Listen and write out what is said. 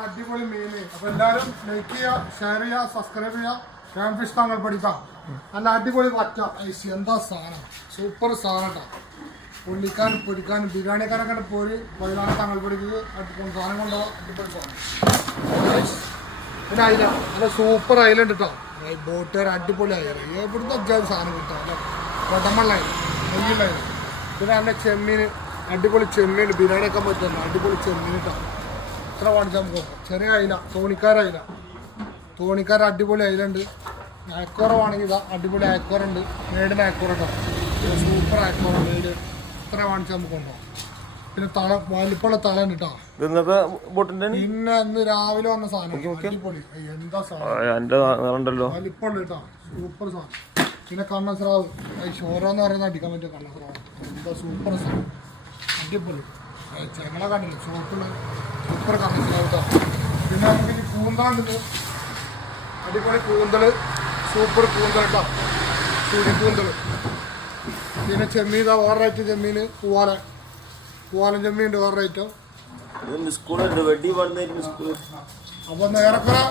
അടിപൊളി മീന്. അപ്പൊ എല്ലാരും ലൈക്ക് ചെയ്യുക, ഷെയർ ചെയ്യുക, സബ്സ്ക്രൈബ് ചെയ്യുക. ക്യാം ഫിഷ് താങ്കൾ പഠിക്കാം. നല്ല അടിപൊളി പച്ച ഐസ്. എന്താ സാധനം, സൂപ്പർ സാധനം കേട്ടോ. പൊള്ളിക്കാൻ പൊരിക്കാൻ ബിരിയാണിക്കാരൊക്കെ പോര് വൈകുന്നേരം താങ്കൾ പഠിക്കുക. അടിപൊളി സാധനം കൊണ്ടുപോകാം. അടിപൊളി സാധനം. പിന്നെ അയില നല്ല സൂപ്പർ അയിലുണ്ട് കേട്ടോ. ബോട്ടുകാർ അടിപൊളി അയല. എവിടുന്ന് അജ്ജാതി സാധനം കിട്ടാം. അല്ല കൊടമ്പള്ള അയില, നെയ്യുള്ള അയില. പിന്നെ നല്ല ചെമ്മീൻ, അടിപൊളി ചെമ്മീൻ. ബിരിയാണിയൊക്കെ പറ്റുന്ന അടിപൊളി ചെമ്മീൻ കേട്ടോ. ഇത്ര കാണിച്ചാൽ നമുക്ക് നോക്കാം. ചെറിയ അയില, തോണിക്കാര അടിപൊളി അയിലുണ്ട്. അയക്കോറവാണെങ്കിൽ ഇതാ അടിപൊളി അയക്കോറുണ്ട്. മേടിന് അയക്കോറ കേട്ടോ. സൂപ്പർ അയക്കോറ മേട്. ഇത്ര കാണിച്ചാൽ നമുക്ക് കൊണ്ടുപോകാം. പിന്നെ തള, വലിപ്പുള്ള തളണ്ട് കേട്ടോ. പിന്നെ ഇന്ന് രാവിലെ വന്ന സാധനം അടിപൊളി. എന്താ സാധനം വലിപ്പുള്ള കേട്ടോ. സൂപ്പർ സാധനം. പിന്നെ കണ്ണസ്രാവ് ഷോറോന്ന് പറയുന്നത് അടിക്കാൻ പറ്റിയ കണ്ണസ്രാവ്. എന്താ സൂപ്പർ സാധനം, അടിപൊളി. ചെങ്ങളെ കണ്ടില്ല, ചോപ്പുള്ള സൂപ്പർ കണ്ണസ്രാവ് കേട്ടോ. പിന്നെ നമുക്ക് ഇനി കൂന്തലുണ്ട്. അടിപൊളി കൂന്തൽ, സൂപ്പർ കൂന്തൽ കേട്ടോ. ചുഴിക്കൂന്തൽ. പിന്നെ ചെമ്മീൻ വേറെ റേറ്റ്. ചെമ്മീൻ പൂവാലൻ ചെമ്മീൻ ഉണ്ട് വേറെ റേറ്റോ. അപ്പൊ ഏറെക്കുറെ